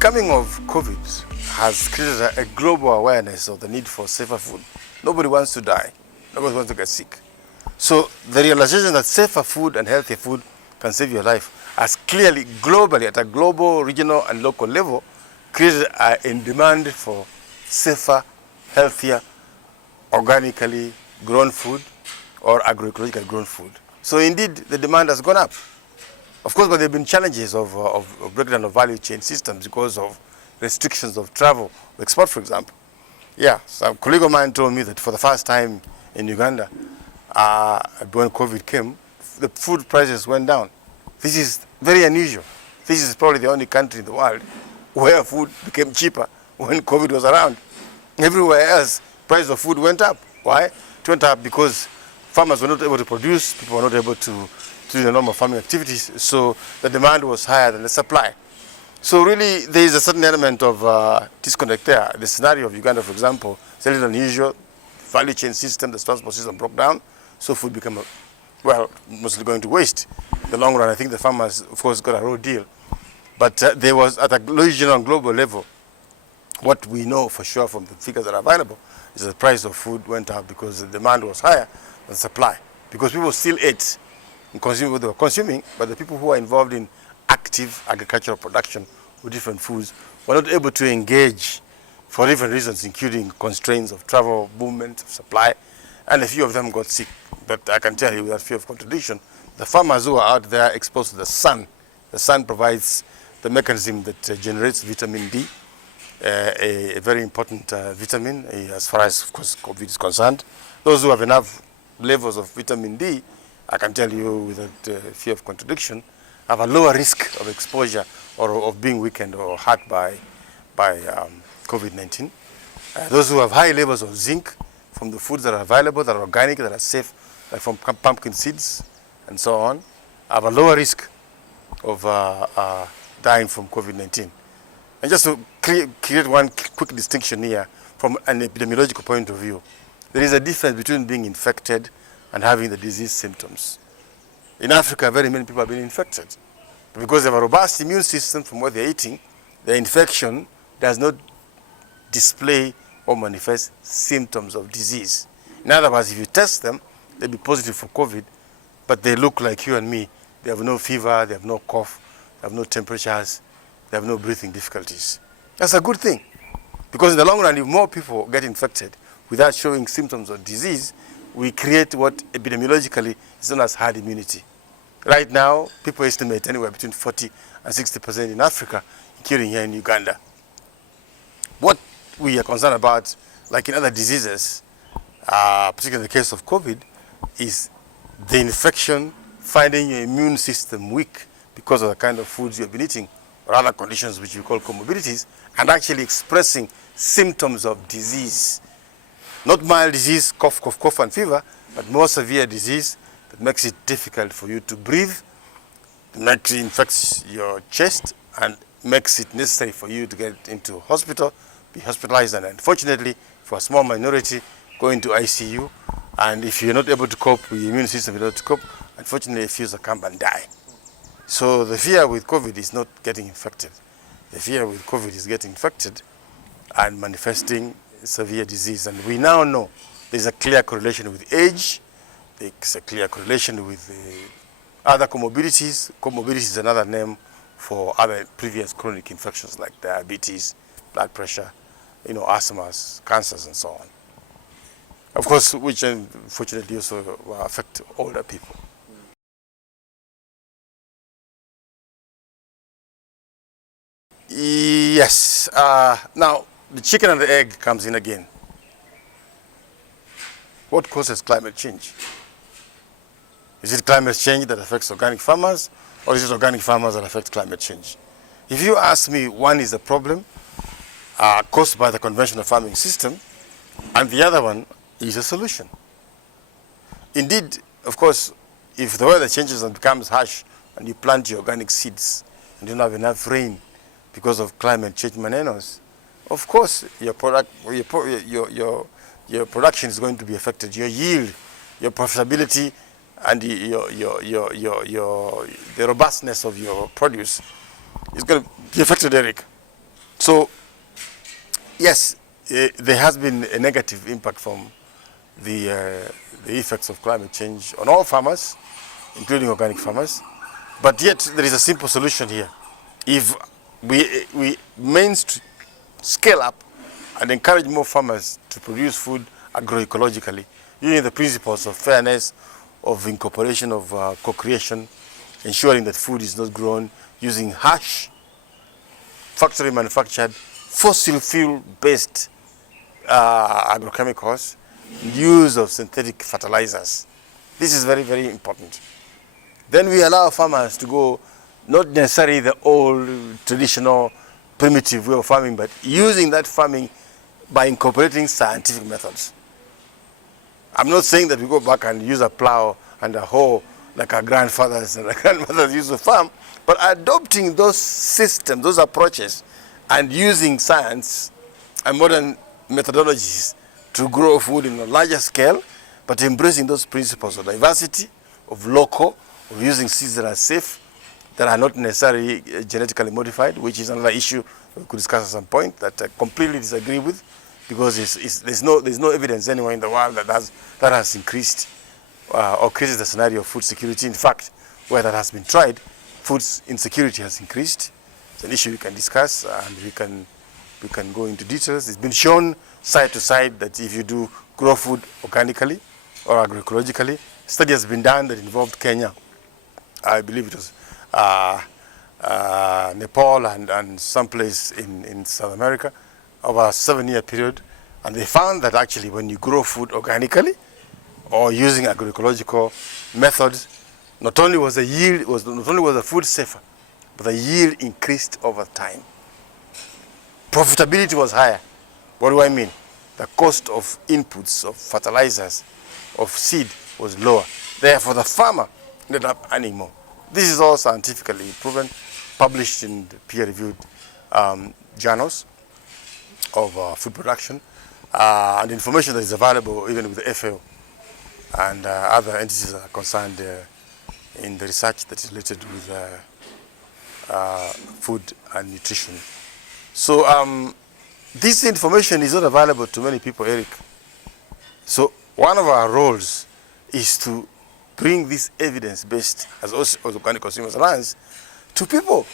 coming of COVID has created a global awareness of the need for safer food. Nobody wants to die. Nobody wants to get sick. So the realization that safer food and healthier food can save your life has clearly, globally, at a global, regional, and local level, created a demand for safer, healthier, organically grown food or agroecologically grown food. So indeed, the demand has gone up. Of course, but there have been challenges of breakdown of value chain systems because of restrictions of travel, export, for example. Yeah, so a colleague of mine told me that for the first time in Uganda, when COVID came, the food prices went down. This is very unusual. This is probably the only country in the world where food became cheaper when COVID was around. Everywhere else, price of food went up. Why? It went up because farmers were not able to produce, people were not able to do the normal farming activities, so the demand was higher than the supply. So really, there is a certain element of disconnect there. The scenario of Uganda, for example, is a little unusual. The value chain system, the transport system broke down, so food became, mostly going to waste. In the long run, I think the farmers, of course, got a raw deal. But there was, at a regional and global level, what we know for sure from the figures that are available is that the price of food went up because the demand was higher than supply. Because people still ate and consumed what they were consuming, but the people who are involved in active agricultural production with different foods were not able to engage for different reasons, including constraints of travel, movement, of supply, and a few of them got sick. But I can tell you without fear of contradiction, the farmers who are out there exposed to the sun provides the mechanism that generates vitamin D, a very important vitamin as far as, of course, COVID is concerned. Those who have enough levels of vitamin D, I can tell you without fear of contradiction, have a lower risk of exposure or of being weakened or hurt by COVID-19. Those who have high levels of zinc from the foods that are available, that are organic, that are safe, like from pumpkin seeds and so on, have a lower risk of dying from COVID-19. And just to create one quick distinction here from an epidemiological point of view, there is a difference between being infected and having the disease symptoms. In Africa, very many people have been infected. But because they have a robust immune system from what they're eating, the infection does not display or manifest symptoms of disease. In other words, if you test them, they'll be positive for COVID, but they look like you and me. They have no fever, they have no cough, they have no temperatures, they have no breathing difficulties. That's a good thing. Because in the long run, if more people get infected without showing symptoms of disease, we create what epidemiologically is known as herd immunity. Right now, people estimate anywhere between 40 and 60% in Africa, including here in Uganda. What we are concerned about, like in other diseases, particularly in the case of COVID, is the infection finding your immune system weak because of the kind of foods you have been eating or other conditions which we call comorbidities, and actually expressing symptoms of disease. Not mild disease, cough, cough, cough, and fever, but more severe disease that makes it difficult for you to breathe, makes it infects your chest, and makes it necessary for you to get into hospital, be hospitalized, and unfortunately, for a small minority, go into ICU. And if you're not able to cope with your immune system, you're not able to cope, unfortunately, a few succumb and die. So the fear with COVID is not getting infected. The fear with COVID is getting infected and manifesting severe disease. And we now know there's a clear correlation with age. There's a clear correlation with other comorbidities. Comorbidity is another name for other previous chronic infections like diabetes, blood pressure, asthmas, cancers, and so on. Of course, which unfortunately also affect older people. Yes. Now, the chicken and the egg comes in again. What causes climate change? Is it climate change that affects organic farmers, or is it organic farmers that affect climate change? If you ask me, one is a problem caused by the conventional farming system, and the other one is a solution. Indeed, of course, if the weather changes and becomes harsh, and you plant your organic seeds, and you don't have enough rain because of climate change manenos, of course, your production is going to be affected. Your yield, your profitability, and the robustness of your produce is going to be affected, Eric. So, yes, there has been a negative impact from the effects of climate change on all farmers, including organic farmers. But yet, there is a simple solution here. If we scale up and encourage more farmers to produce food agroecologically, using the principles of fairness, of incorporation of co-creation, ensuring that food is not grown using harsh, factory manufactured, fossil fuel based agrochemicals, use of synthetic fertilizers. This is very, very important. Then we allow farmers to go, not necessarily the old traditional primitive way of farming, but using that farming by incorporating scientific methods. I'm not saying that we go back and use a plow and a hoe like our grandfathers and our grandmothers used to farm, but adopting those systems, those approaches, and using science and modern methodologies to grow food in a larger scale, but embracing those principles of diversity, of local, of using seeds that are safe, that are not necessarily genetically modified, which is another issue we could discuss at some point that I completely disagree with, because there's no evidence anywhere in the world that has increased or created the scenario of food security. In fact, where that has been tried, food insecurity has increased. It's an issue we can discuss, and we can go into details. It's been shown side to side that if you do grow food organically or agroecologically, study has been done that involved Kenya, I believe it was Nepal and someplace in South America, over a 7-year period, and they found that actually when you grow food organically or using agroecological methods, not only was the food safer, but the yield increased over time. Profitability was higher. What do I mean? The cost of inputs, of fertilizers, of seed was lower. Therefore, the farmer ended up earning more. This is all scientifically proven, published in peer-reviewed journals of food production, and information that is available even with the FAO and other entities that are concerned in the research that is related with food and nutrition. So this information is not available to many people, Eric. So one of our roles is to bring this evidence-based, as Organic Consumers Alliance, to people